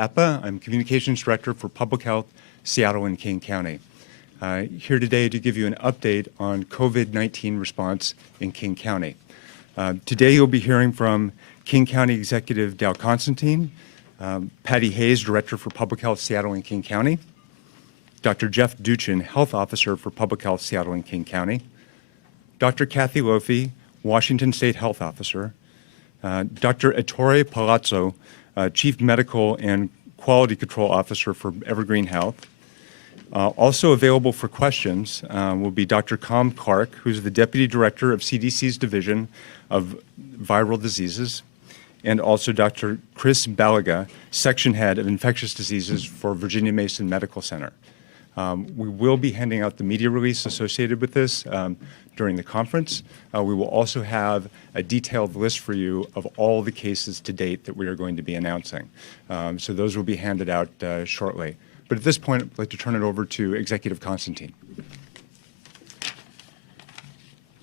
Appa. I'm Communications Director for Public Health, Seattle and King County. Here today to give you an update on COVID-19 response in King County. Today you'll be hearing from King County Executive Dow Constantine, Patty Hayes, Director for Public Health, Seattle and King County, Dr. Jeff Duchin, Health Officer for Public Health, Seattle and King County, Dr. Kathy Lofi, Washington State Health Officer, Dr. Ettore Palazzo, Chief Medical and Quality Control Officer for Evergreen Health. Also available for questions will be Dr. Com Clark, who's the Deputy Director of CDC's Division of Viral Diseases, and also Dr. Chris Balaga, Section Head of Infectious Diseases for Virginia Mason Medical Center. We will be handing out the media release associated with this during the conference. We will also have a detailed list for you of all the cases to date that we are going to be announcing. So those will be handed out shortly. But at this point, I'd like to turn it over to Executive Constantine.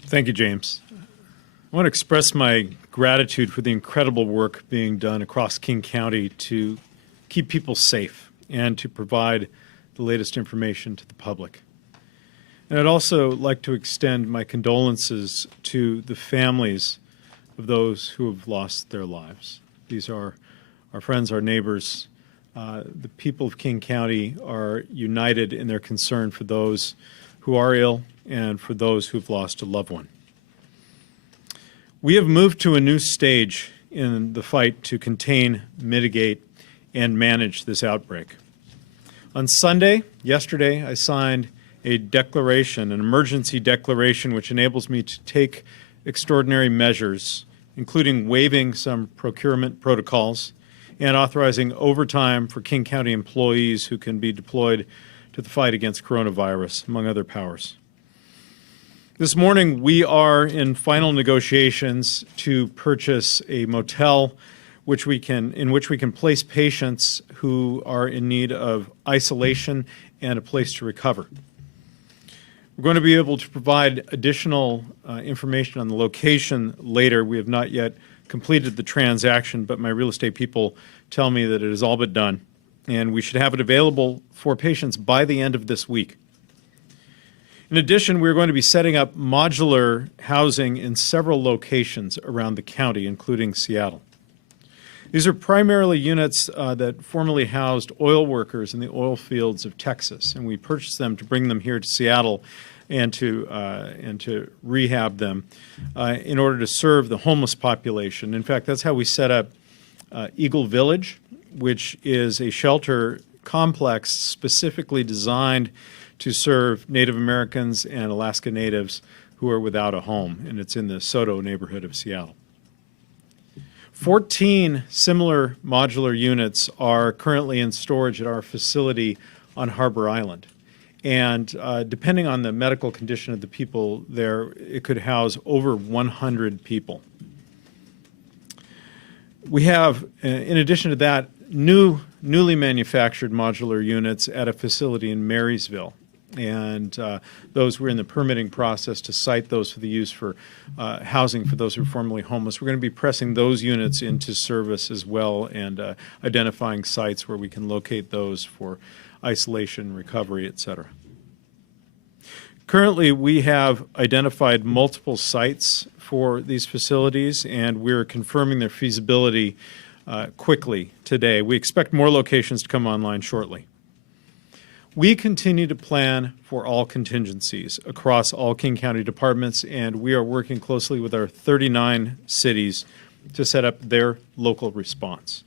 Thank you, James. I want to express my gratitude for the incredible work being done across King County to keep people safe and to provide the latest information to the public. And I'd also like to extend my condolences to the families of those who have lost their lives. These are our friends, our neighbors. The people of King County are united in their concern for those who are ill and for those who've lost a loved one. We have moved to a new stage in the fight to contain, mitigate, and manage this outbreak. On Sunday, yesterday, I signed a declaration, an emergency declaration, which enables me to take extraordinary measures, including waiving some procurement protocols and authorizing overtime for King County employees who can be deployed to the fight against coronavirus, among other powers. This morning, we are in final negotiations to purchase a motel in which we can place patients who are in need of isolation and a place to recover. We're going to be able to provide additional information on the location later. We have not yet completed the transaction, but my real estate people tell me that it is all but done, and we should have it available for patients by the end of this week. In addition, we're going to be setting up modular housing in several locations around the county, including Seattle. These are primarily units that formerly housed oil workers in the oil fields of Texas, and we purchased them to bring them here to Seattle and to rehab them in order to serve the homeless population. In fact, that's how we set up Eagle Village, which is a shelter complex specifically designed to serve Native Americans and Alaska Natives who are without a home, and it's in the Soto neighborhood of Seattle. 14 similar modular units are currently in storage at our facility on Harbor Island. And depending on the medical condition of the people there, it could house over 100 people. We have, in addition to that, newly manufactured modular units at a facility in Marysville. And those were in the permitting process to site those for the use for housing for those who are formerly homeless. We're going to be pressing those units into service as well and identifying sites where we can locate those for isolation, recovery, et cetera. Currently, we have identified multiple sites for these facilities, and we're confirming their feasibility quickly today. We expect more locations to come online shortly. We continue to plan for all contingencies across all King County departments, and we are working closely with our 39 cities to set up their local response.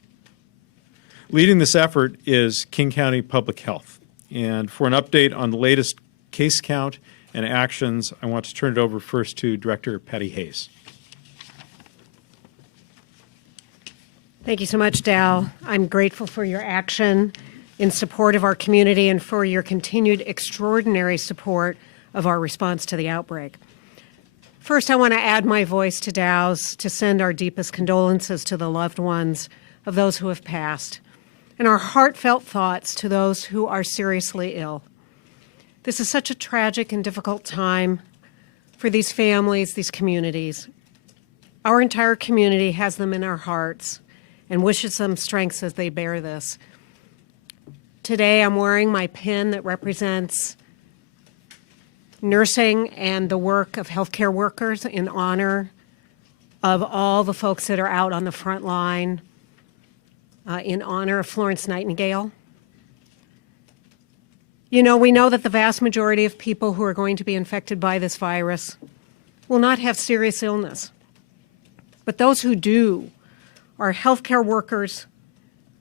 Leading this effort is King County Public Health. And for an update on the latest case count and actions, I want to turn it over first to Director Patty Hayes. Thank you so much, Dow. I'm grateful for your action in support of our community and for your continued extraordinary support of our response to the outbreak. First, I want to add my voice to Dow's to send our deepest condolences to the loved ones of those who have passed, and our heartfelt thoughts to those who are seriously ill. This is such a tragic and difficult time for these families, these communities. Our entire community has them in our hearts and wishes them strength as they bear this. Today I'm wearing my pin that represents nursing and the work of healthcare workers in honor of all the folks that are out on the front line, in honor of Florence Nightingale. You know, we know that the vast majority of people who are going to be infected by this virus will not have serious illness. But those who do, our healthcare workers,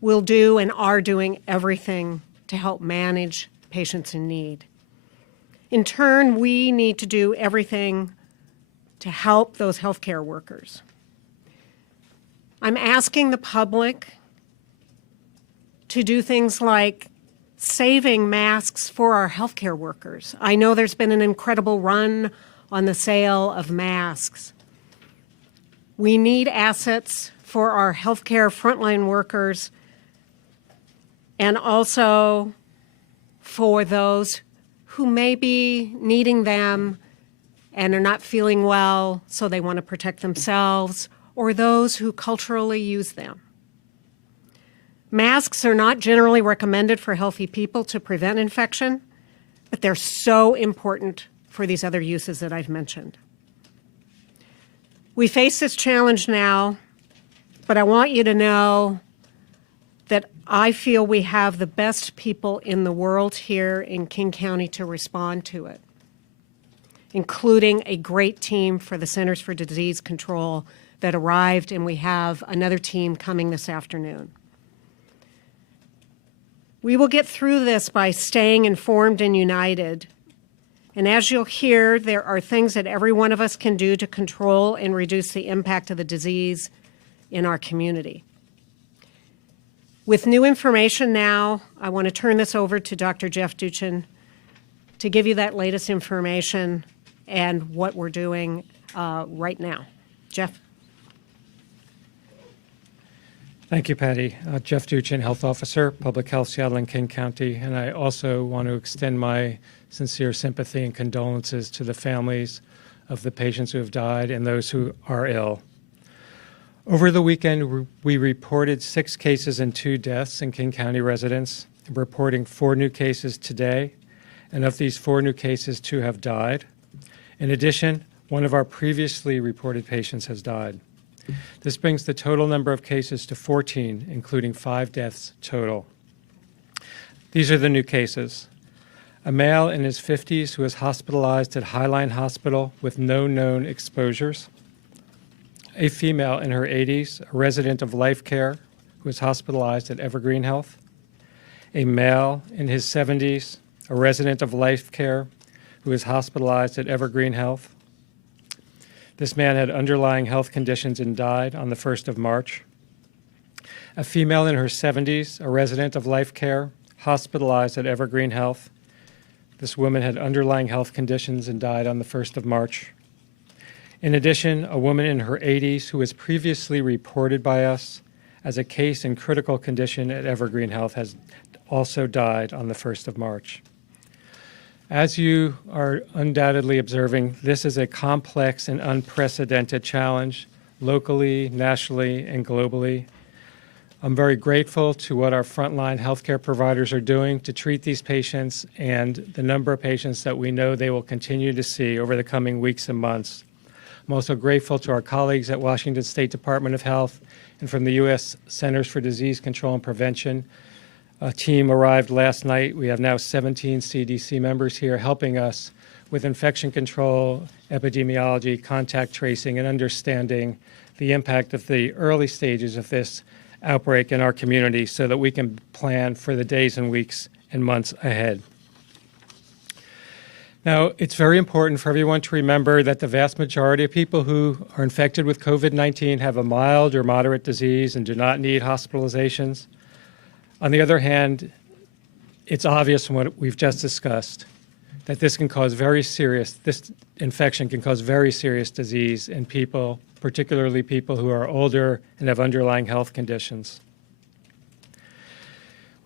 will do and are doing everything to help manage patients in need. In turn, we need to do everything to help those healthcare workers. I'm asking the public to do things like saving masks for our healthcare workers. I know there's been an incredible run on the sale of masks. We need assets for our healthcare frontline workers and also for those who may be needing them and are not feeling well, so they want to protect themselves, or those who culturally use them. Masks are not generally recommended for healthy people to prevent infection, but they're so important for these other uses that I've mentioned. We face this challenge now, but I want you to know that I feel we have the best people in the world here in King County to respond to it, including a great team for the Centers for Disease Control that arrived, and we have another team coming this afternoon. We will get through this by staying informed and united. And as you'll hear, there are things that every one of us can do to control and reduce the impact of the disease in our community. With new information now, I want to turn this over to Dr. Jeff Duchin to give you that latest information and what we're doing right now. Jeff? Thank you, Patty. Jeff Duchin, Health Officer, Public Health, Seattle and King County. And I also want to extend my sincere sympathy and condolences to the families of the patients who have died and those who are ill. Over the weekend, we reported 6 cases and 2 deaths in King County residents, reporting 4 new cases today. And of these 4 new cases, 2 have died. In addition, one of our previously reported patients has died. This brings the total number of cases to 14, including 5 deaths total. These are the new cases. A male in his 50s who was hospitalized at Highline Hospital with no known exposures. A female in her 80s, a resident of Life Care, who was hospitalized at Evergreen Health. A male in his 70s, a resident of Life Care, who was hospitalized at Evergreen Health. This man had underlying health conditions and died on the 1st of March. A female in her 70s, a resident of Life Care, hospitalized at Evergreen Health. This woman had underlying health conditions and died on the 1st of March. In addition, a woman in her 80s who was previously reported by us as a case in critical condition at Evergreen Health has also died on the 1st of March. As you are undoubtedly observing, this is a complex and unprecedented challenge locally, nationally, and globally. I'm very grateful to what our frontline healthcare providers are doing to treat these patients and the number of patients that we know they will continue to see over the coming weeks and months. I'm also grateful to our colleagues at Washington State Department of Health and from the U.S. Centers for Disease Control and Prevention. A team arrived last night. We have now 17 CDC members here helping us with infection control, epidemiology, contact tracing, and understanding the impact of the early stages of this outbreak in our community so that we can plan for the days and weeks and months ahead. Now, it's very important for everyone to remember that the vast majority of people who are infected with COVID-19 have a mild or moderate disease and do not need hospitalizations. On the other hand, it's obvious from what we've just discussed that this infection can cause very serious disease in people, particularly people who are older and have underlying health conditions.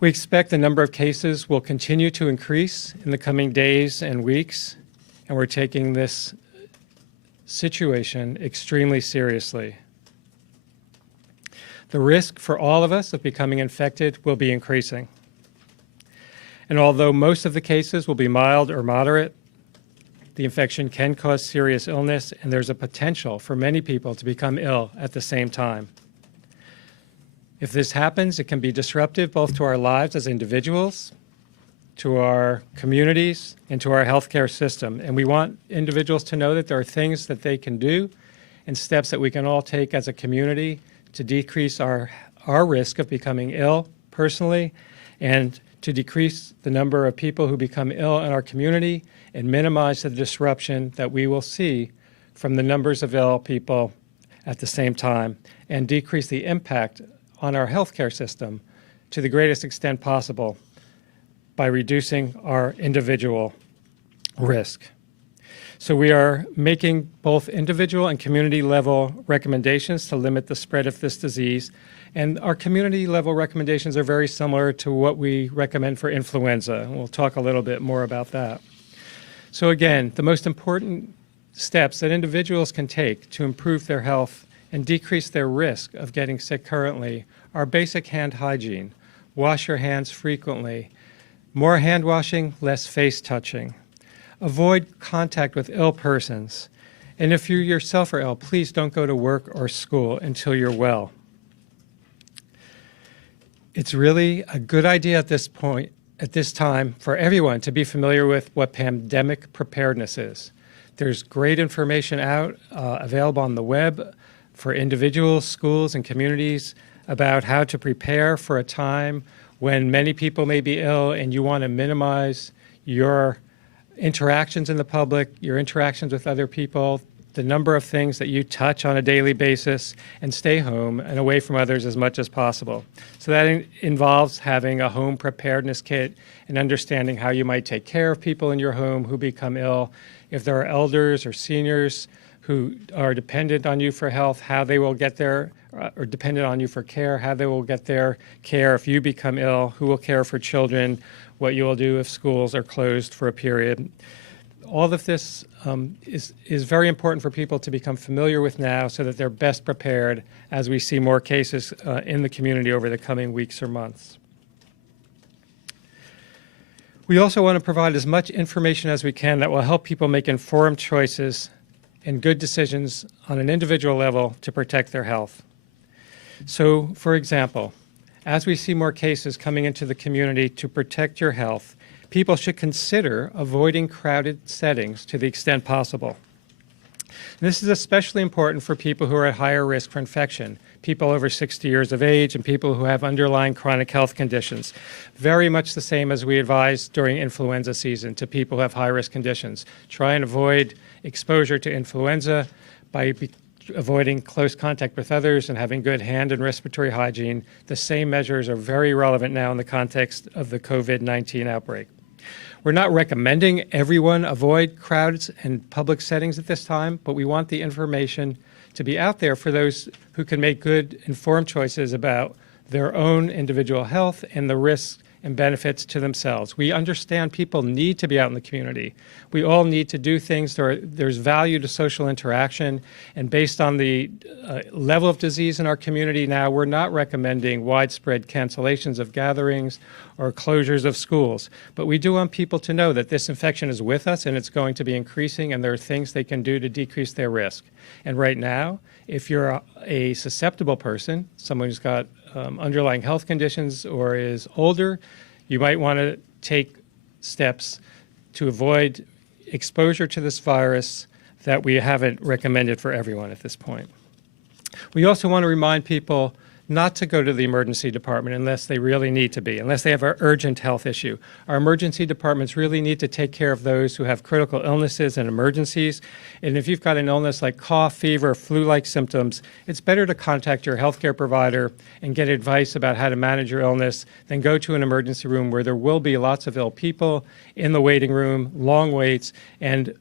We expect the number of cases will continue to increase in the coming days and weeks, and we're taking this situation extremely seriously. The risk for all of us of becoming infected will be increasing. And although most of the cases will be mild or moderate, the infection can cause serious illness, and there's a potential for many people to become ill at the same time. If this happens, it can be disruptive both to our lives as individuals, to our communities, and to our healthcare system. And we want individuals to know that there are things that they can do and steps that we can all take as a community to decrease our risk of becoming ill personally and to decrease the number of people who become ill in our community and minimize the disruption that we will see from the numbers of ill people at the same time and decrease the impact on our healthcare system to the greatest extent possible by reducing our individual risk. So we are making both individual and community level recommendations to limit the spread of this disease. And our community level recommendations are very similar to what we recommend for influenza. We'll talk a little bit more about that. So again, the most important steps that individuals can take to improve their health and decrease their risk of getting sick currently are basic hand hygiene. Wash your hands frequently. More hand washing, less face touching. Avoid contact with ill persons. And if you yourself are ill, please don't go to work or school until you're well. It's really a good idea at this point, at this time, for everyone to be familiar with what pandemic preparedness is. There's great information out available on the web for individuals, schools, and communities about how to prepare for a time when many people may be ill and you want to minimize your interactions in the public, your interactions with other people, the number of things that you touch on a daily basis, and stay home and away from others as much as possible. So that involves having a home preparedness kit and understanding how you might take care of people in your home who become ill. If there are elders or seniors who are dependent on you for health, how they will get their, or dependent on you for care, how they will get their care if you become ill, who will care for children, what you will do if schools are closed for a period. All of this is very important for people to become familiar with now so that they're best prepared as we see more cases in the community over the coming weeks or months. We also want to provide as much information as we can that will help people make informed choices and good decisions on an individual level to protect their health. So, for example, as we see more cases coming into the community to protect your health, people should consider avoiding crowded settings to the extent possible. This is especially important for people who are at higher risk for infection, people over 60 years of age and people who have underlying chronic health conditions. Very much the same as we advise during influenza season to people who have high-risk conditions. Try and avoid exposure to influenza by avoiding close contact with others and having good hand and respiratory hygiene. The same measures are very relevant now in the context of the COVID-19 outbreak. We're not recommending everyone avoid crowds and public settings at this time, but we want the information to be out there for those who can make good, informed choices about their own individual health and the risks and benefits to themselves. We understand people need to be out in the community. We all need to do things. There's value to social interaction, and based on the level of disease in our community now, we're not recommending widespread cancellations of gatherings or closures of schools. But we do want people to know that this infection is with us and it's going to be increasing, and there are things they can do to decrease their risk. And right now, if you're a susceptible person, someone who's got underlying health conditions or is older, you might want to take steps to avoid exposure to this virus that we haven't recommended for everyone at this point. We also want to remind people not to go to the emergency department unless they really need to be, unless they have an urgent health issue. Our emergency departments really need to take care of those who have critical illnesses and emergencies. And if you've got an illness like cough, fever, flu-like symptoms, it's better to contact your healthcare provider and get advice about how to manage your illness than go to an emergency room where there will be lots of ill people in the waiting room, long waits, and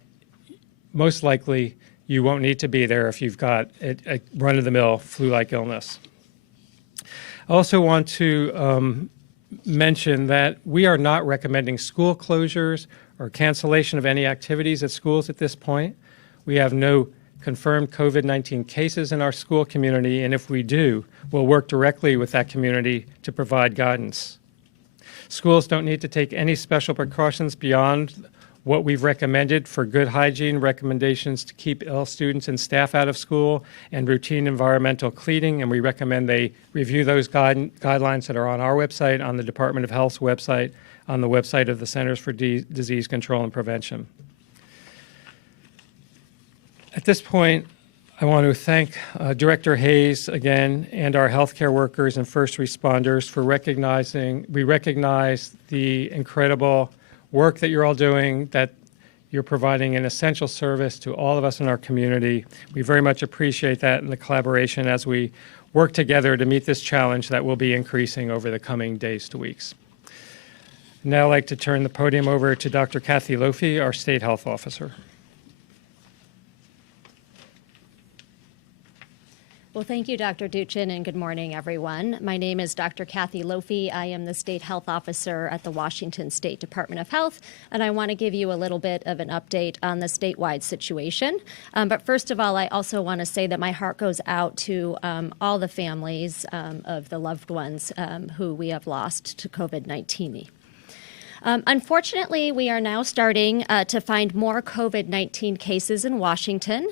most likely you won't need to be there if you've got a run-of-the-mill flu-like illness. I also want to mention that we are not recommending school closures or cancellation of any activities at schools at this point. We have no confirmed COVID-19 cases in our school community, and if we do, we'll work directly with that community to provide guidance. Schools don't need to take any special precautions beyond what we've recommended for good hygiene, recommendations to keep ill students and staff out of school, and routine environmental cleaning. And we recommend they review those guidelines that are on our website, on the Department of Health's website, on the website of the Centers for Disease Control and Prevention. At this point, I want to thank Director Hayes again and our healthcare workers and first responders for we recognize the incredible work that you're all doing, that you're providing an essential service to all of us in our community. We very much appreciate that and the collaboration as we work together to meet this challenge that will be increasing over the coming days to weeks. Now I'd like to turn the podium over to Dr. Kathy Lofi, our State Health Officer. Well, thank you, Dr. Duchin, and good morning, everyone. My name is Dr. Kathy Lofi. I am the State Health Officer at the Washington State Department of Health, and I want to give you a little bit of an update on the statewide situation. But first of all, I also want to say that my heart goes out to all the families of the loved ones who we have lost to COVID-19. Unfortunately, we are now starting to find more COVID-19 cases in Washington.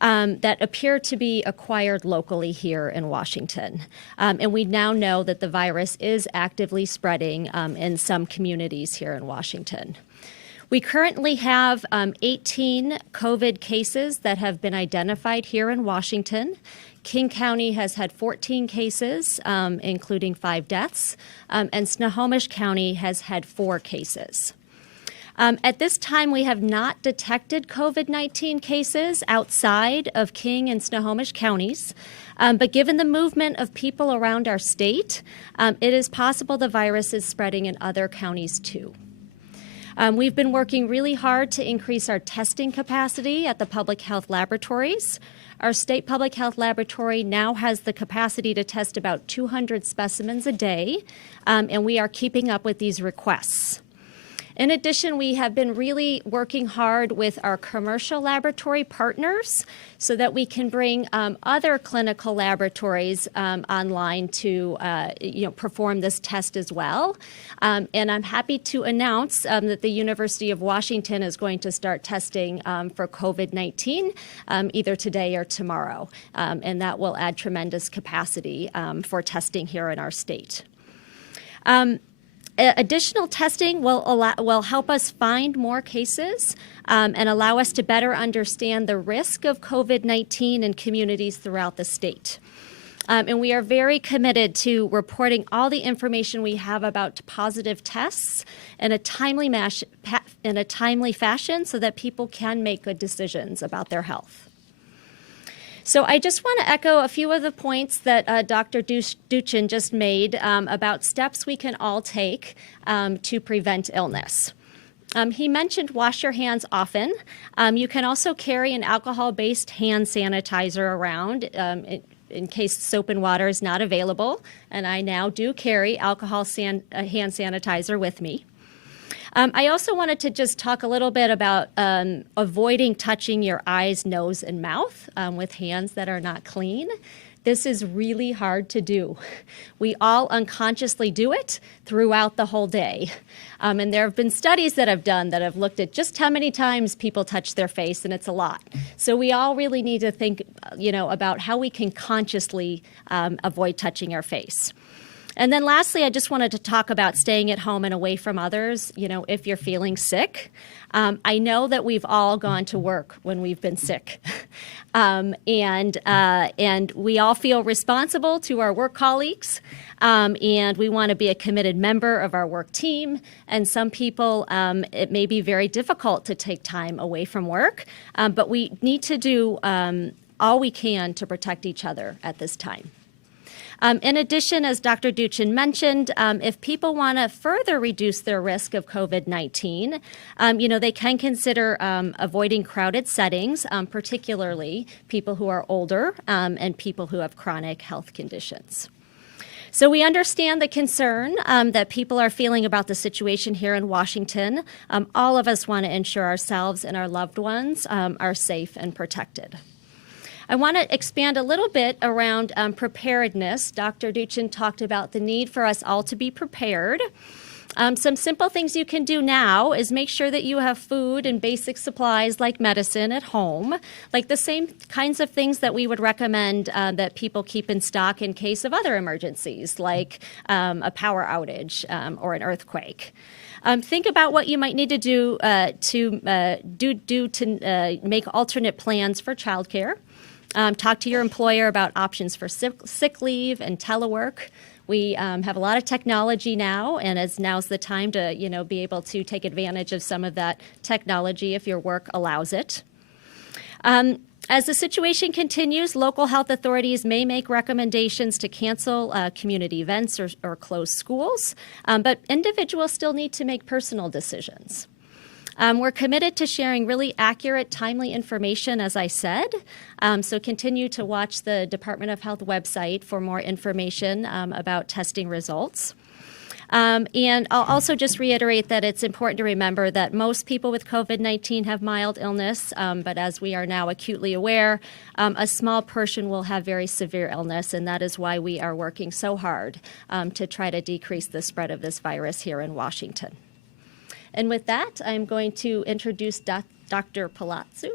That appear to be acquired locally here in Washington. And we now know that the virus is actively spreading in some communities here in Washington. We currently have 18 COVID cases that have been identified here in Washington. King County has had 14 cases, including 5 deaths, and Snohomish County has had 4 cases. At this time, we have not detected COVID-19 cases outside of King and Snohomish counties, but given the movement of people around our state, it is possible the virus is spreading in other counties too. We've been working really hard to increase our testing capacity at the public health laboratories. Our state public health laboratory now has the capacity to test about 200 specimens a day, and we are keeping up with these requests. In addition, we have been really working hard with our commercial laboratory partners so that we can bring other clinical laboratories online to perform this test as well. And I'm happy to announce that the University of Washington is going to start testing for COVID-19 either today or tomorrow. And that will add tremendous capacity for testing here in our state. Additional testing will help us find more cases and allow us to better understand the risk of COVID-19 in communities throughout the state. And we are very committed to reporting all the information we have about positive tests in a timely fashion so that people can make good decisions about their health. So I just want to echo a few of the points that Dr. Duchin just made about steps we can all take to prevent illness. He mentioned wash your hands often. You can also carry an alcohol-based hand sanitizer around in case soap and water is not available. And I now do carry hand sanitizer with me. I also wanted to just talk a little bit about avoiding touching your eyes, nose, and mouth with hands that are not clean. This is really hard to do. We all unconsciously do it throughout the whole day. And there have been studies that have looked at just how many times people touch their face, and it's a lot. So we all really need to think, about how we can consciously avoid touching our face. And then lastly, I just wanted to talk about staying at home and away from others, if you're feeling sick. I know that we've all gone to work when we've been sick. And we all feel responsible to our work colleagues. And we want to be a committed member of our work team. And some people, it may be very difficult to take time away from work. But we need to do all we can to protect each other at this time. In addition, as Dr. Duchin mentioned, if people want to further reduce their risk of COVID-19, they can consider avoiding crowded settings, particularly people who are older and people who have chronic health conditions. So we understand the concern that people are feeling about the situation here in Washington. All of us want to ensure ourselves and our loved ones are safe and protected. I want to expand a little bit around preparedness. Dr. Duchin talked about the need for us all to be prepared. Some simple things you can do now is make sure that you have food and basic supplies like medicine at home, like the same kinds of things that we would recommend that people keep in stock in case of other emergencies, like a power outage or an earthquake. Think about what you might need to do to make alternate plans for childcare. Talk to your employer about options for sick leave and telework. We have a lot of technology now, and now's the time to be able to take advantage of some of that technology if your work allows it. As the situation continues, local health authorities may make recommendations to cancel community events or close schools, but individuals still need to make personal decisions. We're committed to sharing really accurate, timely information, as I said, so continue to watch the Department of Health website for more information about testing results. And I'll also just reiterate that it's important to remember that most people with COVID-19 have mild illness, but as we are now acutely aware, a small portion will have very severe illness, and that is why we are working so hard to try to decrease the spread of this virus here in Washington. And with that, I'm going to introduce Dr. Palazzo.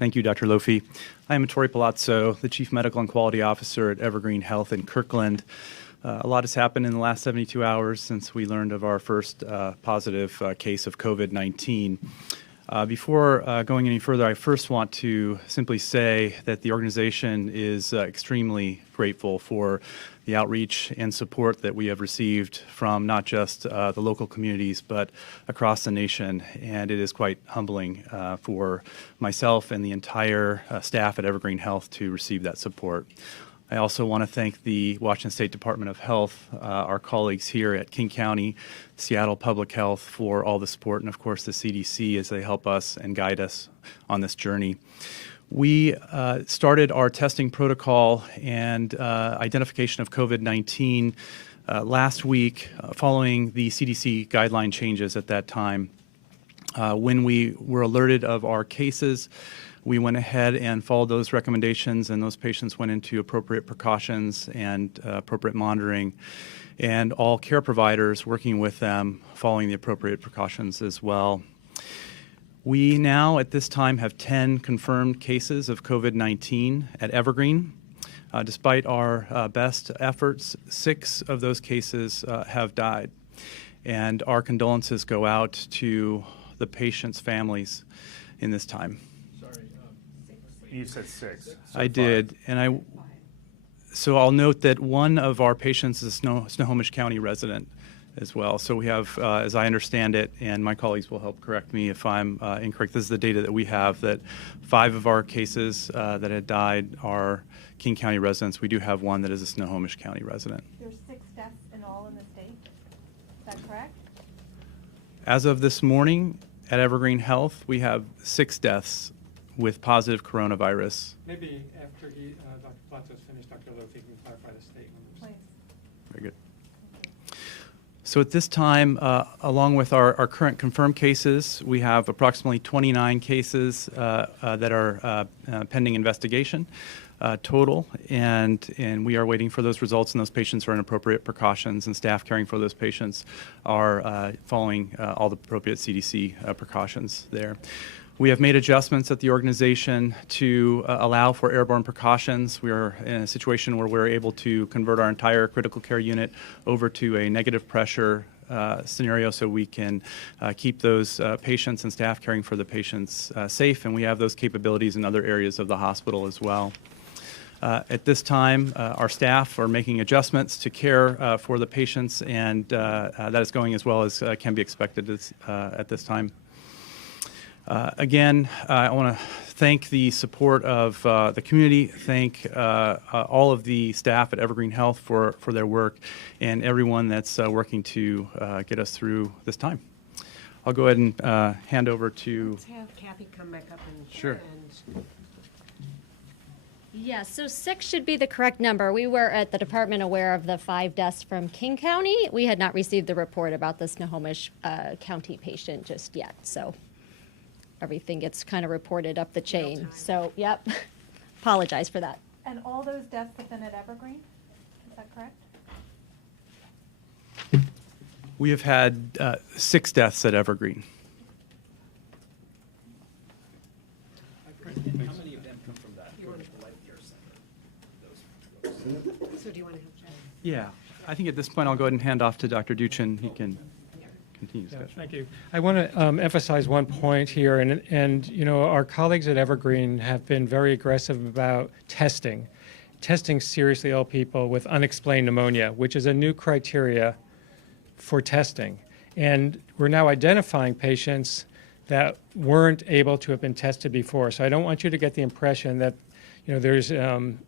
Thank you, Dr. Lofi. I am Tori Palazzo, the Chief Medical and Quality Officer at Evergreen Health in Kirkland. A lot has happened in the last 72 hours since we learned of our first positive case of COVID-19. Before going any further, I first want to simply say that the organization is extremely grateful for the outreach and support that we have received from not just the local communities, but across the nation. And it is quite humbling for myself and the entire staff at Evergreen Health to receive that support. I also want to thank the Washington State Department of Health, our colleagues here at King County, Seattle Public Health for all the support, and of course the CDC as they help us and guide us on this journey. We started our testing protocol and identification of COVID-19 last week following the CDC guideline changes at that time. When we were alerted of our cases, we went ahead and followed those recommendations, and those patients went into appropriate precautions and appropriate monitoring, and all care providers working with them following the appropriate precautions as well. We now, at this time, have 10 confirmed cases of COVID-19 at Evergreen. Despite our best efforts, 6 of those cases have died, and our condolences go out to the patients' families in this time. You said 6. I did, and so I'll note that one of our patients is a Snohomish County resident as well. So we have, as I understand it, and my colleagues will help correct me if I'm incorrect, this is the data that we have, that 5 of our cases that had died are King County residents. We do have one that is a Snohomish County resident. There's 6 deaths in all in the state. Is that correct? As of this morning at Evergreen Health, we have 6 deaths with positive coronavirus. Maybe after Dr. Palazzo is finished, Dr. Lofi can clarify the state numbers. Please. Very good. So at this time, along with our current confirmed cases, we have approximately 29 cases that are pending investigation total, and we are waiting for those results, and those patients are in appropriate precautions, and staff caring for those patients are following all the appropriate CDC precautions there. We have made adjustments at the organization to allow for airborne precautions. We are in a situation where we're able to convert our entire critical care unit over to a negative pressure scenario so we can keep those patients and staff caring for the patients safe, and we have those capabilities in other areas of the hospital as well. At this time, our staff are making adjustments to care for the patients, and that is going as well as can be expected at this time. Again, I want to thank the support of the community, thank all of the staff at Evergreen Health for their work, and everyone that's working to get us through this time. I'll go ahead and hand over to... Let's have Kathy come back up and... Sure. Yeah, so 6 should be the correct number. We were at the department aware of the 5 deaths from King County. We had not received the report about the Snohomish County patient just yet, so everything gets kind of reported up the chain. So, yep, apologize for that. And all those deaths have been at Evergreen? Is that correct? We have had 6 deaths at Evergreen. How many of them come from that life care center? So do you want to help Jeff? Yeah. I think at this point I'll go ahead and hand off to Dr. Duchin. He can continue Yeah, discussion. thank you. I want to emphasize one point here, and you know, our colleagues at Evergreen have been very aggressive about testing seriously ill people with unexplained pneumonia, which is a new criteria for testing. And we're now identifying patients that weren't able to have been tested before. So I don't want you to get the impression that, you know, there's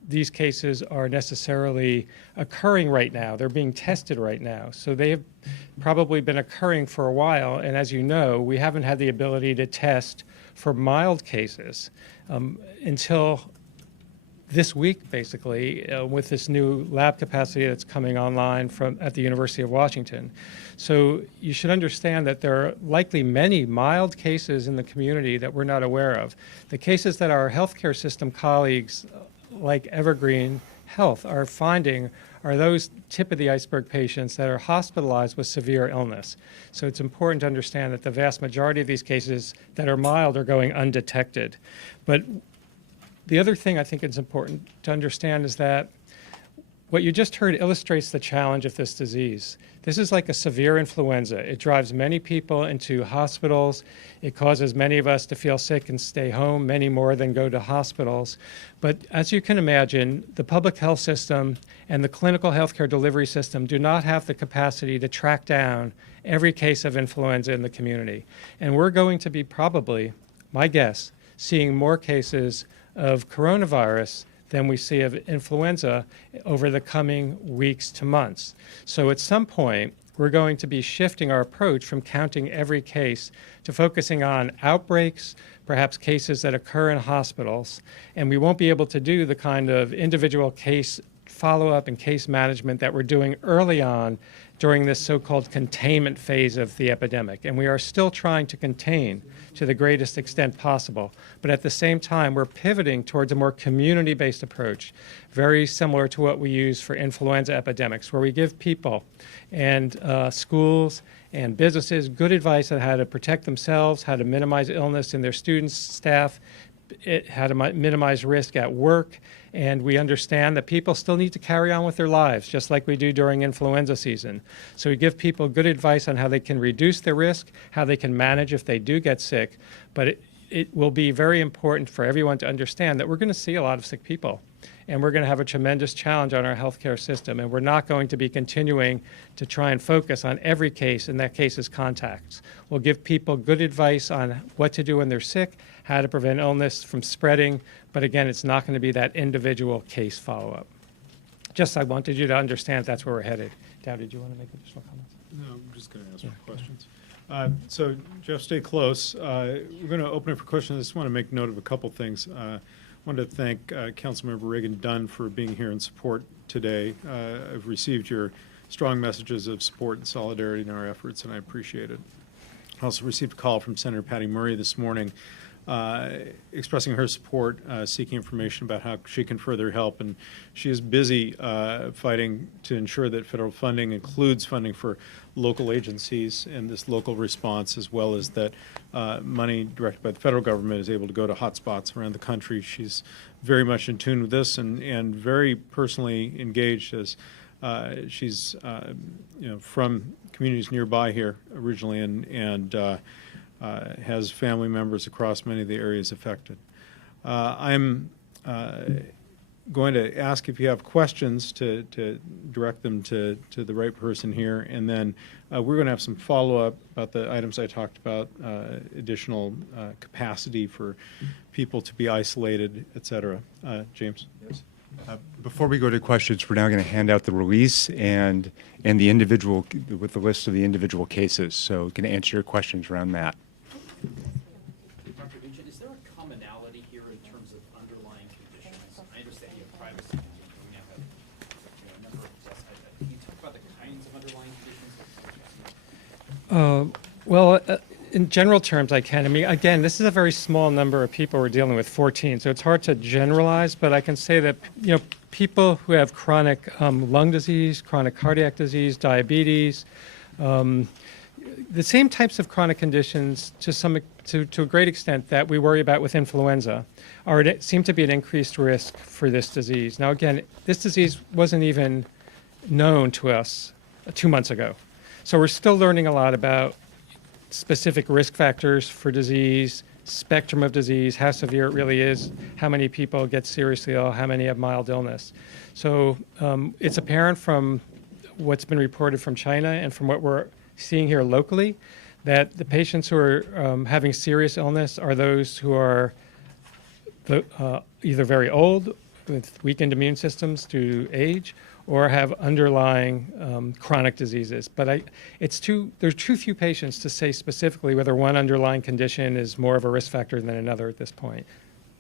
these cases are necessarily occurring right now. They're being tested right now. So they have probably been occurring for a while. And as you know, we haven't had the ability to test for mild cases until this week, basically, with this new lab capacity that's coming online at the University of Washington. So you should understand that there are likely many mild cases in the community that we're not aware of. The cases that our healthcare system colleagues like Evergreen Health are finding are those tip of the iceberg patients that are hospitalized with severe illness. So it's important to understand that the vast majority of these cases that are mild are going undetected. But the other thing I think it's important to understand is that what you just heard illustrates the challenge of this disease. This is like a severe influenza. It drives many people into hospitals. It causes many of us to feel sick and stay home, many more than go to hospitals. But as you can imagine, the public health system and the clinical healthcare delivery system do not have the capacity to track down every case of influenza in the community. And we're going to be probably, my guess, seeing more cases of coronavirus than we see of influenza over the coming weeks to months. So at some point, we're going to be shifting our approach from counting every case to focusing on outbreaks, perhaps cases that occur in hospitals, and we won't be able to do the kind of individual case follow-up and case management that we're doing early on during this so-called containment phase of the epidemic. And we are still trying to contain to the greatest extent possible. But at the same time, we're pivoting towards a more community-based approach, very similar to what we use for influenza epidemics, where we give people and schools and businesses good advice on how to protect themselves, how to minimize illness in their students, staff, how to minimize risk at work. And we understand that people still need to carry on with their lives, just like we do during influenza season. So we give people good advice on how they can reduce their risk, how they can manage if they do get sick. But it will be very important for everyone to understand that we're going to see a lot of sick people. And we're going to have a tremendous challenge on our healthcare system. And we're not going to be continuing to try and focus on every case, and that case's contacts. We'll give people good advice on what to do when they're sick, how to prevent illness from spreading. But again, it's not going to be that individual case follow-up. Just I wanted you to understand that's where we're headed. Dow, did you want to make additional comments? No, I'm just going to ask for questions. So, Jeff, stay close. We're going to open it for questions. I just want to make note of a couple things. I wanted to thank Councilmember Reagan Dunn for being here in support today. I've received your strong messages of support and solidarity in our efforts, and I appreciate it. I also received a call from Senator Patty Murray this morning expressing her support, seeking information about how she can further help. And she is busy fighting to ensure that federal funding includes funding for local agencies and this local response, as well as that money directed by the federal government is able to go to hotspots around the country. She's very much in tune with this and very personally engaged, as she's from communities nearby here originally and has family members across many of the areas affected. I'm going to ask if you have questions to direct them to the right person here, and then we're going to have some follow-up about the items I talked about, additional capacity for people to be isolated, et cetera. James? Yes. Before we go to questions, we're now going to hand out the release and the individual, with the list of the individual cases. So we can answer your questions around that. Dr. Duchin, is there a commonality here in terms of underlying conditions? I understand you have privacy, you have a number of tests. Can you talk about the kinds of underlying conditions? in general terms, I can. I mean, again, this is a very small number of people we're dealing with, 14, so it's hard to generalize, but I can say that, people who have chronic lung disease, chronic cardiac disease, diabetes, the same types of chronic conditions to a great extent that we worry about with influenza seem to be an increased risk for this disease. Now, again, this disease wasn't even known to us 2 months ago. So we're still learning a lot about specific risk factors for disease, spectrum of disease, how severe it really is, how many people get seriously ill, how many have mild illness. So it's apparent from what's been reported from China and from what we're seeing here locally that the patients who are having serious illness are those who are either very old with weakened immune systems due to age or have underlying chronic diseases. But there's too few patients to say specifically whether one underlying condition is more of a risk factor than another at this point.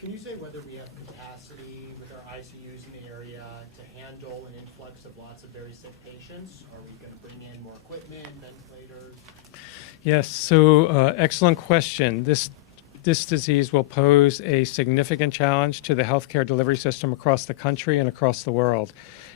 Can you say whether we have capacity with our ICUs in the area to handle an influx of lots of very sick patients? Are we going to bring in more equipment, ventilators? Yes, so excellent question. This disease will pose a significant challenge to the healthcare delivery system across the country and across the world.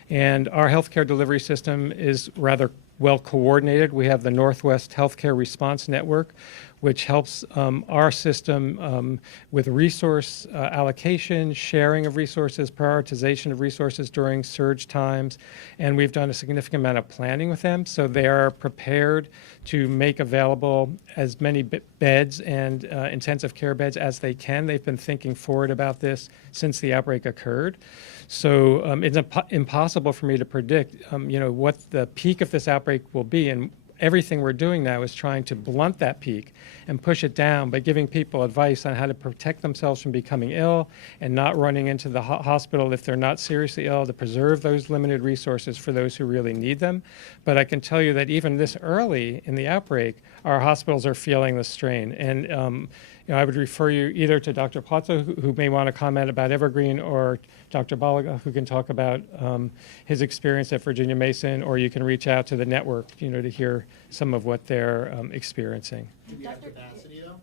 And our healthcare delivery system is rather well coordinated. We have the Northwest Healthcare Response Network, which helps our system with resource allocation, sharing of resources, prioritization of resources during surge times. And we've done a significant amount of planning with them. So they are prepared to make available as many beds and intensive care beds as they can. They've been thinking forward about this since the outbreak occurred. So it's impossible for me to predict, what the peak of this outbreak will be. And everything we're doing now is trying to blunt that peak and push it down by giving people advice on how to protect themselves from becoming ill and not running into the hospital if they're not seriously ill, to preserve those limited resources for those who really need them. But I can tell you that even this early in the outbreak, our hospitals are feeling the strain. And I would refer you either to Dr. Palazzo, who may want to comment about Evergreen, or Dr. Balaga, who can talk about his experience at Virginia Mason, or you can reach out to the network, to hear some of what they're experiencing. Do we have capacity, though?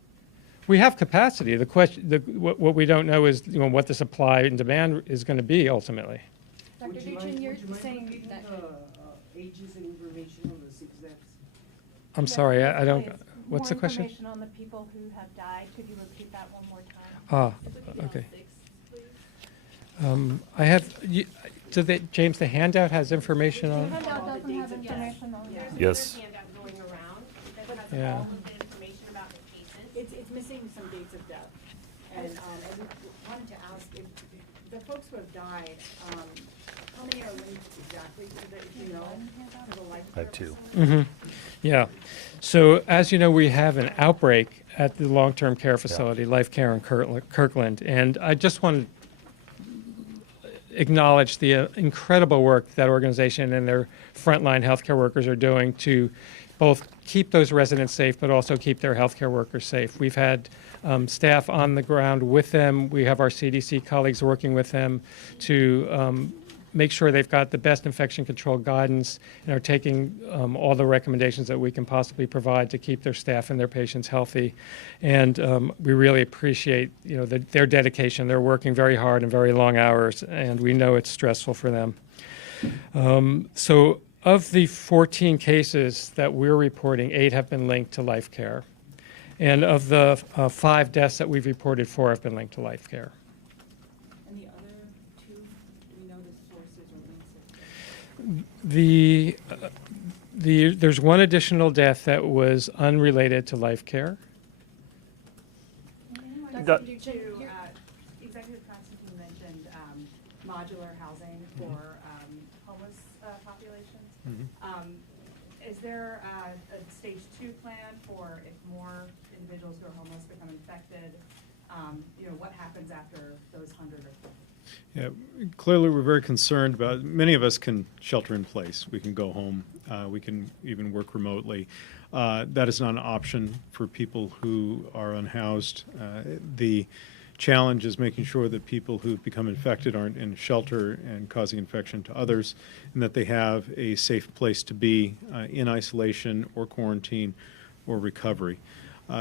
We have capacity. The question, what we don't know is, what the supply and demand is going to be ultimately. Dr. Duchin, you're saying that. Ages and information on the 6 deaths? I'm sorry, I don't. Please, What's the question? More information on the people who have died. Could you repeat that one more time? Okay. I have, James, the handout has information The on. handout doesn't have information on it. Yes. handout going around that has Yeah. all of the information about the cases. It's missing some dates of death. And we wanted to ask if the folks who have died, how many are linked exactly to the, to the life? I have 2. Yeah. So as you know, we have an outbreak at the long-term care facility, Life Care in Kirkland. And I just want to acknowledge the incredible work that organization and their frontline healthcare workers are doing to both keep those residents safe, but also keep their healthcare workers safe. We've had staff on the ground with them. We have our CDC colleagues working with them to make sure they've got the best infection control guidance and are taking all the recommendations that we can possibly provide to keep their staff and their patients healthy. And we really appreciate their dedication. They're working very hard and very long hours, and we know it's stressful for them. So of the 14 cases that we're reporting, 8 have been linked to Life Care. And of the 5 deaths that we've reported, 4 have been linked to Life Care. And the other 2, do we know the sources or links? There's one additional death that was unrelated to Life Care. Dr. Duchin, Executive Constantine mentioned modular housing for homeless populations. Is there a stage 2 plan for if more individuals who are homeless become infected? What happens after those 100 or so? Yeah, clearly we're very concerned about, many of us can shelter in place. We can go home. We can even work remotely. That is not an option for people who are unhoused. The challenge is making sure that people who become infected aren't in shelter and causing infection to others, and that they have a safe place to be in isolation or quarantine or recovery.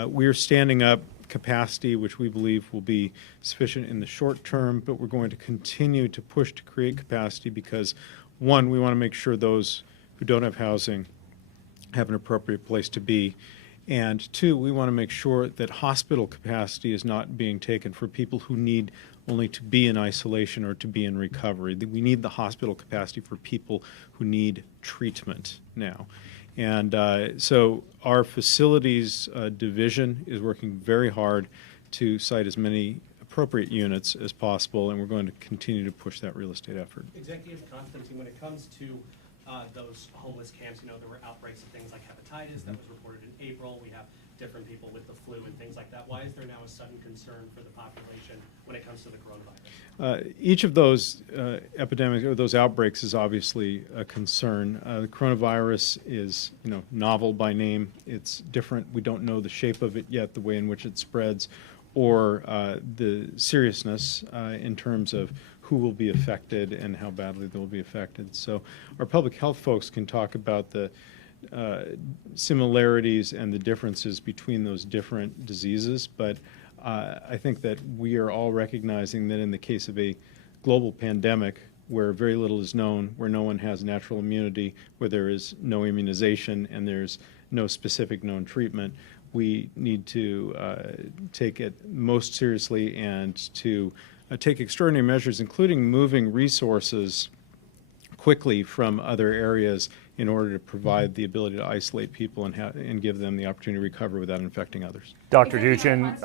We are standing up capacity, which we believe will be sufficient in the short term, but we're going to continue to push to create capacity because, one, we want to make sure those who don't have housing have an appropriate place to be. And two, we want to make sure that hospital capacity is not being taken for people who need only to be in isolation or to be in recovery. We need the hospital capacity for people who need treatment now. And so our facilities division is working very hard to site as many appropriate units as possible, and we're going to continue to push that real estate effort. Executive Constantine, when it comes to those homeless camps, you know, there were outbreaks of things like hepatitis that was reported in April. We have different people with the flu and things like that. Why is there now a sudden concern for the population when it comes to the coronavirus? Each of those epidemics or those outbreaks is obviously a concern. The coronavirus is, you know, novel by name. It's different. We don't know the shape of it yet, the way in which it spreads, or the seriousness in terms of who will be affected and how badly they will be affected. So our public health folks can talk about the similarities and the differences between those different diseases, but I think that we are all recognizing that in the case of a global pandemic where very little is known, where no one has natural immunity, where there is no immunization and there's no specific known treatment, we need to take it most seriously and to take extraordinary measures, including moving resources quickly from other areas in order to provide the ability to isolate people and give them the opportunity to recover without infecting others. Dr. Duchin,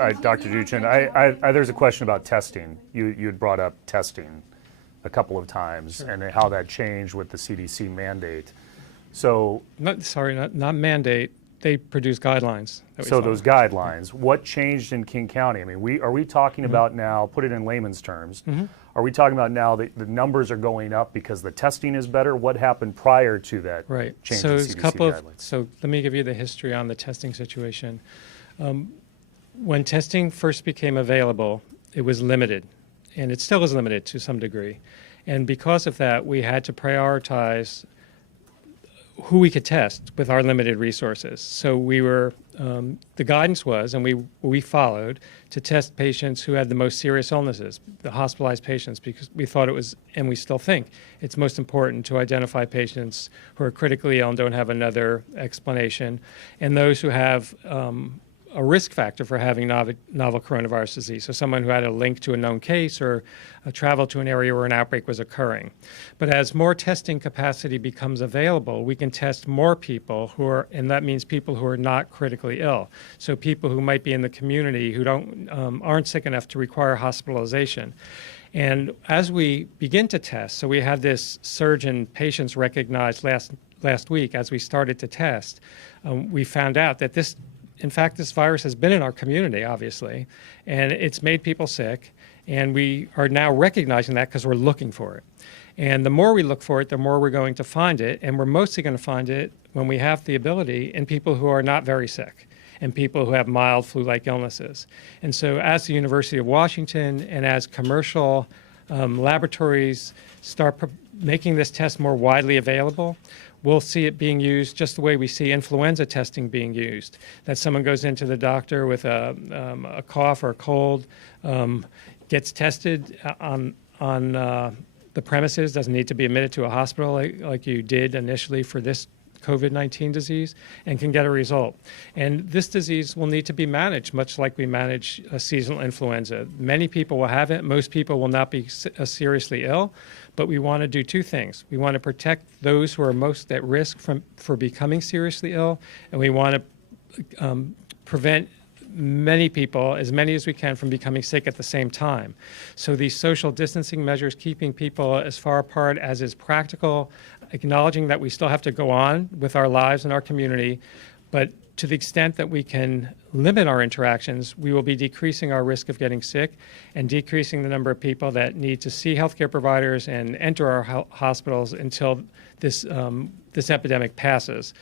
there's a question about testing. You had brought up testing a couple of times, sure, and how that changed with the CDC mandate. So, not mandate. They produce guidelines. So those guidelines, what changed in King County? I mean, are we talking about now, put it in layman's terms, are we talking about now that the numbers are going up because the testing is better? What happened prior to that change in CDC guidelines? So let me give you the history on the testing situation. When testing first became available, it was limited, and it still is limited to some degree. And because of that, we had to prioritize who we could test with our limited resources. So we were, the guidance was, and we followed, to test patients who had the most serious illnesses, the hospitalized patients, because we thought it was, and we still think, it's most important to identify patients who are critically ill and don't have another explanation, and those who have a risk factor for having novel coronavirus disease. So someone who had a link to a known case or travel to an area where an outbreak was occurring. But as more testing capacity becomes available, we can test more people who are, and that means people who are not critically ill. So people who might be in the community who aren't sick enough to require hospitalization. And as we begin to test, so we had this surge in patients recognized last week as we started to test, we found out that in fact, this virus has been in our community, obviously, and it's made people sick, and we are now recognizing that because we're looking for it. And the more we look for it, the more we're going to find it, and we're mostly going to find it when we have the ability in people who are not very sick and people who have mild flu-like illnesses. And so as the University of Washington and as commercial laboratories start making this test more widely available, we'll see it being used just the way we see influenza testing being used, that someone goes into the doctor with a cough or a cold, gets tested on the premises, doesn't need to be admitted to a hospital like you did initially for this COVID-19 disease, and can get a result. And this disease will need to be managed much like we manage a seasonal influenza. Many people will have it. Most people will not be seriously ill, but we want to do two things. We want to protect those who are most at risk for becoming seriously ill, and we want to prevent many people, as many as we can, from becoming sick at the same time. So these social distancing measures, keeping people as far apart as is practical, acknowledging that we still have to go on with our lives and our community, but to the extent that we can limit our interactions, we will be decreasing our risk of getting sick and decreasing the number of people that need to see healthcare providers and enter our hospitals until this epidemic passes.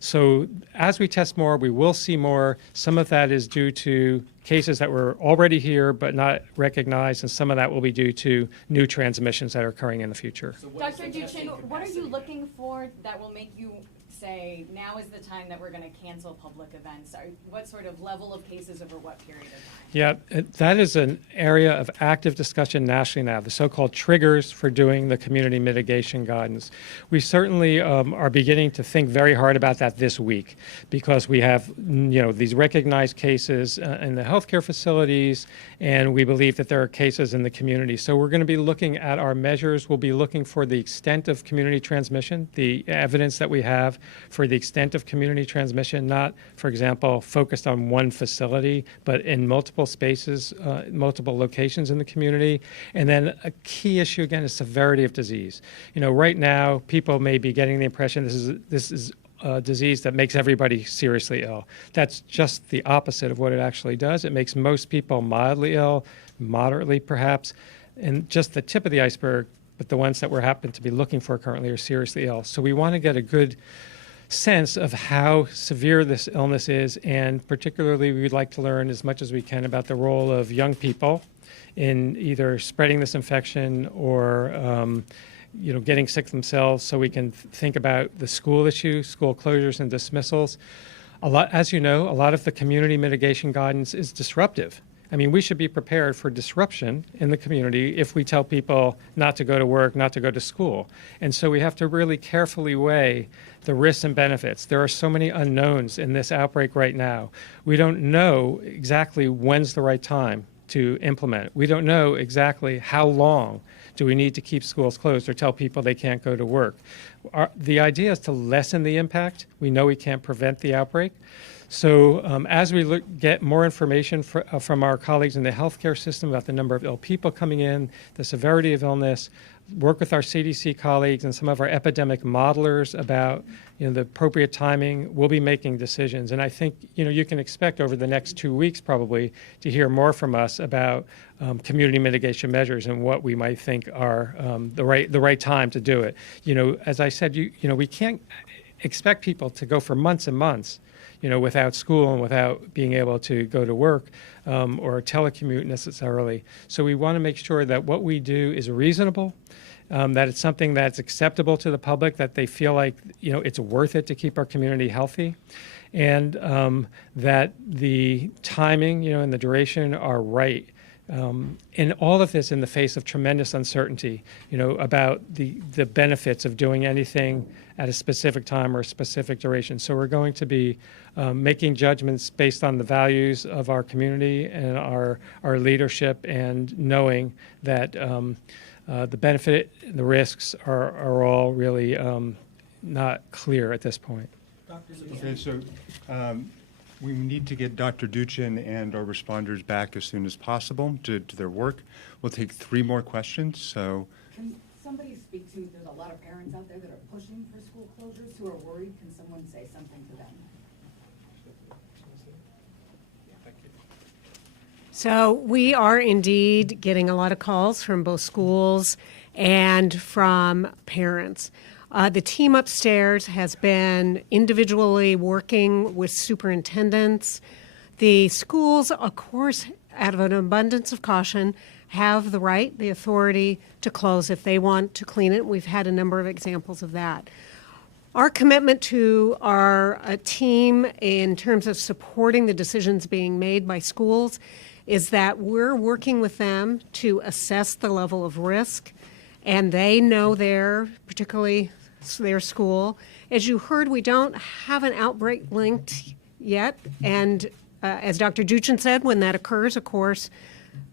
So as we test more, we will see more. Some of that is due to cases that were already here but not recognized, and some of that will be due to new transmissions that are occurring in the future. So Dr. Duchin, what are you looking for that will make you say, now is the time that we're going to cancel public events? What sort of level of cases over what period of time? Yeah, that is an area of active discussion nationally now, the so-called triggers for doing the community mitigation guidance. We certainly are beginning to think very hard about that this week because we have, these recognized cases in the healthcare facilities, and we believe that there are cases in the community. So we're going to be looking at our measures. We'll be looking for the extent of community transmission, the evidence that we have for the extent of community transmission, not, for example, focused on one facility, but in multiple spaces, multiple locations in the community. And then a key issue, again, is severity of disease. Right now, people may be getting the impression this is a disease that makes everybody seriously ill. That's just the opposite of what it actually does. It makes most people mildly ill, moderately perhaps, and just the tip of the iceberg, but the ones that we're happen to be looking for currently are seriously ill. So we want to get a good sense of how severe this illness is, and particularly we'd like to learn as much as we can about the role of young people in either spreading this infection or getting sick themselves, so we can think about the school issue, school closures and dismissals. As you know, a lot of the community mitigation guidance is disruptive. I mean, we should be prepared for disruption in the community if we tell people not to go to work, not to go to school. And so we have to really carefully weigh the risks and benefits. There are so many unknowns in this outbreak right now. We don't know exactly when's the right time to implement it. We don't know exactly how long do we need to keep schools closed or tell people they can't go to work. The idea is to lessen the impact. We know we can't prevent the outbreak. So as we get more information from our colleagues in the healthcare system about the number of ill people coming in, the severity of illness, work with our CDC colleagues and some of our epidemic modelers about the appropriate timing, we'll be making decisions. And I think you can expect over the next 2 weeks probably to hear more from us about community mitigation measures and what we might think are the right time to do it. As I said, we can't expect people to go for months and months without school and without being able to go to work or telecommute necessarily. So we want to make sure that what we do is reasonable, that it's something that's acceptable to the public, that they feel like it's worth it to keep our community healthy, and that the timing and the duration are right. And all of this in the face of tremendous uncertainty, about the benefits of doing anything at a specific time or a specific duration. So we're going to be making judgments based on the values of our community and our leadership, and knowing that the benefit and the risks are all really not clear at this point. Okay, so we need to get Dr. Duchin and our responders back as soon as possible to their work. We'll take 3 more questions. So, can somebody speak to, there's a lot of parents out there that are pushing for school closures who are worried. Can someone say something to them? So we are indeed getting a lot of calls from both schools and from parents. The team upstairs has been individually working with superintendents. The schools, of course, out of an abundance of caution, have the right, the authority to close if they want to clean it. We've had a number of examples of that. Our commitment to our team in terms of supporting the decisions being made by schools is that we're working with them to assess the level of risk, and they know particularly their school. As you heard, we don't have an outbreak linked yet, and as Dr. Duchin said, when that occurs, of course,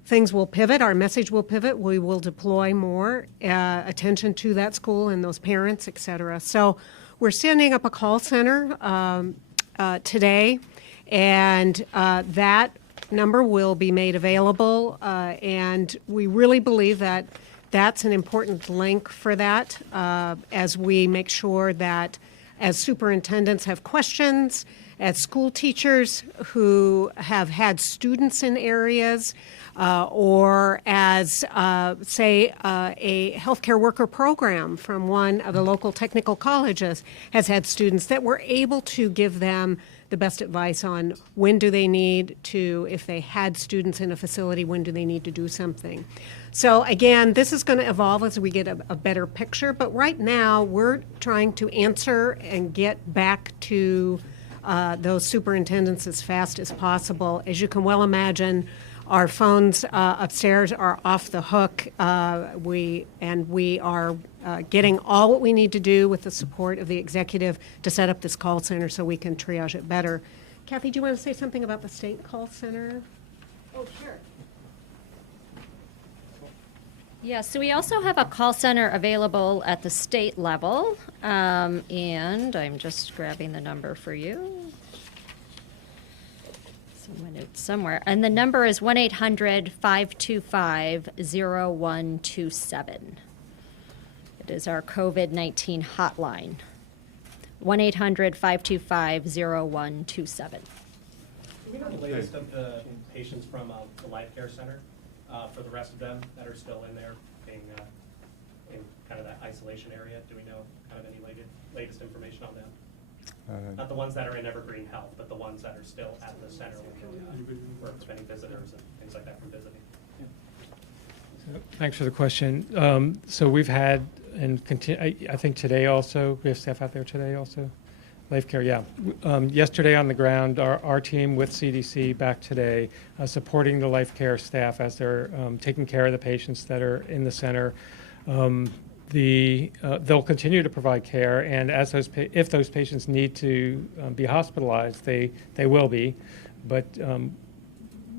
things will pivot, our message will pivot, we will deploy more attention to that school and those parents, et cetera. So we're standing up a call center today, and that number will be made available, and we really believe that that's an important link for that as we make sure that as superintendents have questions, as school teachers who have had students in areas, or as, say, a healthcare worker program from one of the local technical colleges has had students, that we're able to give them the best advice on when do they need to, if they had students in a facility, when do they need to do something. So again, this is going to evolve as we get a better picture, but right now we're trying to answer and get back to those superintendents as fast as possible. As you can well imagine, our phones upstairs are off the hook. We are getting all what we need to do with the support of the executive to set up this call center so we can triage it better. Kathy, do you want to say something about the state call center? Oh, sure. Yeah, so we also have a call center available at the state level, and I'm just grabbing the number for you. It's somewhere, and the number is 1-800-525-0127. It is our COVID-19 hotline. 1-800-525-0127. Do we know the latest of the patients from the Life Care Center, for the rest of them that are still in there being in kind of that isolation area? Do we know kind of any latest information on them? Not the ones that are in Evergreen Health, but the ones that are still at the center where it's many visitors and things like that from visiting. Thanks for the question. So we've had, and I think today also, we have staff out there today also? Life Care, yeah. Yesterday on the ground, our team with CDC back today, supporting the Life Care staff as they're taking care of the patients that are in the center. They'll continue to provide care, and as if those patients need to be hospitalized, they will be. But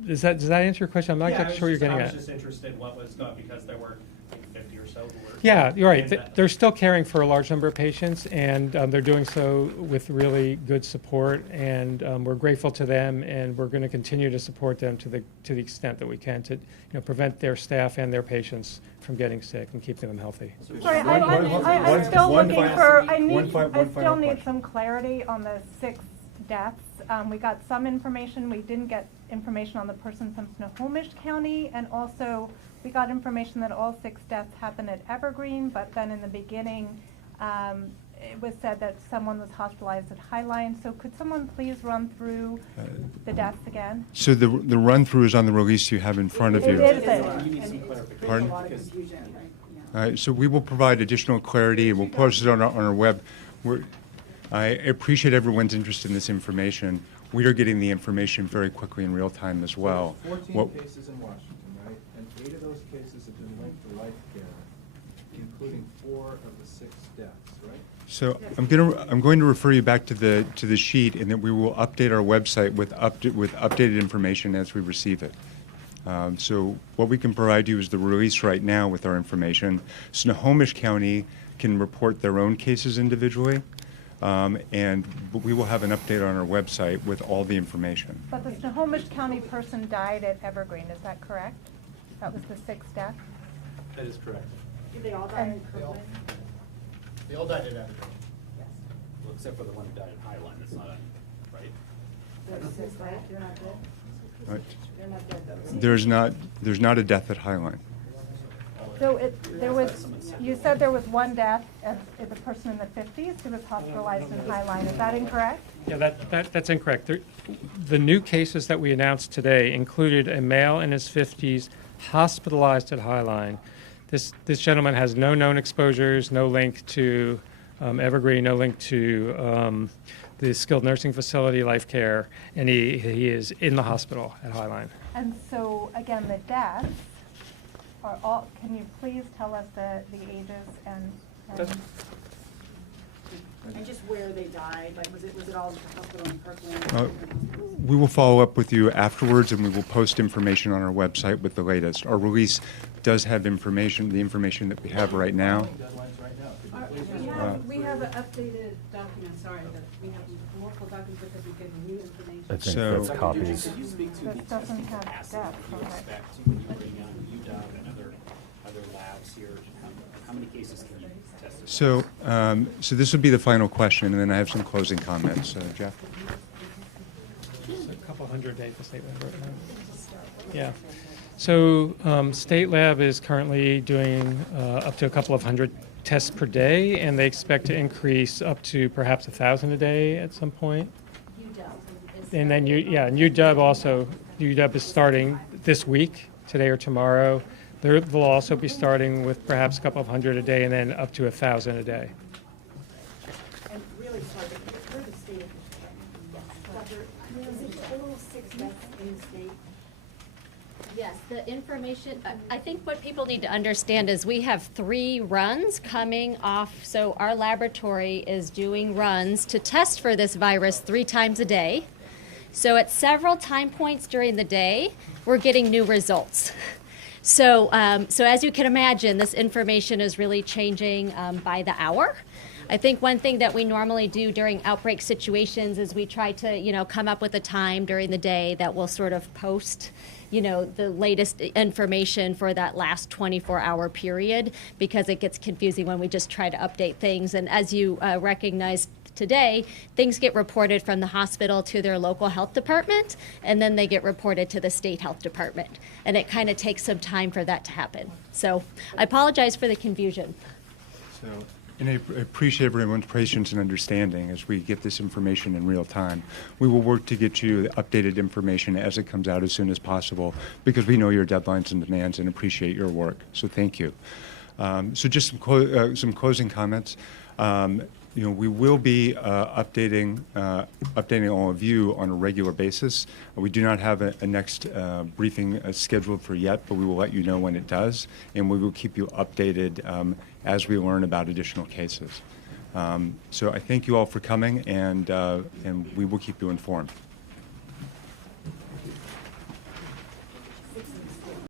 does that answer your question? I'm not exactly sure you're getting at. I was just interested in what was done because there were 50 or so who were. Yeah, you're right. They're still caring for a large number of patients, and they're doing so with really good support. And we're grateful to them, and we're going to continue to support them to the extent that we can to prevent their staff and their patients from getting sick and keeping them healthy. Sorry, I'm still looking for. I still need some clarity on the 6 deaths. We got some information. We didn't get information on the person from Snohomish County, and also we got information that all 6 deaths happened at Evergreen, but then in the beginning it was said that someone was hospitalized at Highline. So could someone please run through the deaths again? So the run-through is on the release you have in front of you. It is. You need some clarification. Pardon? Because So we will provide additional clarity, and we'll post it on our web. I appreciate everyone's interest in this information. We are getting the information very quickly in real time as well. 14 cases in Washington, right? And 8 of those cases have been linked to Life Care, including 4 of the 6 deaths, right? So I'm going to refer you back to the sheet, and that we will update our website with updated information as we receive it. So what we can provide you is the release right now with our information. Snohomish County can report their own cases individually, and we will have an update on our website with all the information. But the Snohomish County person died at Evergreen, is that correct? That was the 6th death? That is correct. Did they all die in Kirkland? They all died at Evergreen. Yes. Well, except for the one who died in Highline, that's not on, right? They're not dead? Right. They're not dead though. There's not a death at Highline. So you said there was 1 death, and the person in the 50s who was hospitalized in Highline. Is that incorrect? Yeah, that's incorrect. The new cases that we announced today included a male in his 50s hospitalized at Highline. This gentleman has no known exposures, no link to Evergreen, no link to the skilled nursing facility, Life Care, and he is in the hospital at Highline. And so, again, the deaths are all, can you please tell us the ages and just where they died? Like, was it all at the hospital in Kirkland? We will follow up with you afterwards, and we will post information on our website with the latest. Our release does have the information that we have right now. We have an updated document, sorry, that we have multiple documents because we get new information. I think So- that's copies. Could you speak to This the doesn't have capacity depth that you on it. expect when you bring on UW and other labs here? How many cases can you test? So this would be the final question, and then I have some closing comments. Jeff? couple hundred a day for state lab right now. Yeah. So state lab is currently doing up to a couple of hundred tests per day, and they expect to increase up to perhaps 1,000 a day at some point. And then and UW also, UW is starting this week, today or tomorrow. They'll also be starting with perhaps a couple of hundred a day, and then up to 1,000 a day. And really sorry, but for the state of Dr., is it total 6 deaths in the state? Yes, the information, I think what people need to understand is we have 3 runs coming off. So our laboratory is doing runs to test for this virus 3 times a day. So at several time points during the day, we're getting new results. So as you can imagine, this information is really changing by the hour. I think one thing that we normally do during outbreak situations is we try to, come up with a time during the day that will sort of post, the latest information for that last 24-hour period, because it gets confusing when we just try to update things. And as you recognize today, things get reported from the hospital to their local health department, and then they get reported to the state health department. And it kind of takes some time for that to happen. So I apologize for the confusion. And I appreciate everyone's patience and understanding as we get this information in real time. We will work to get you the updated information as it comes out as soon as possible, because we know your deadlines and demands and appreciate your work. So thank you. So just some closing comments. We will be updating all of you on a regular basis. We do not have a next briefing scheduled for yet, but we will let you know when it does, and we will keep you updated as we learn about additional cases. So I thank you all for coming, and we will keep you informed.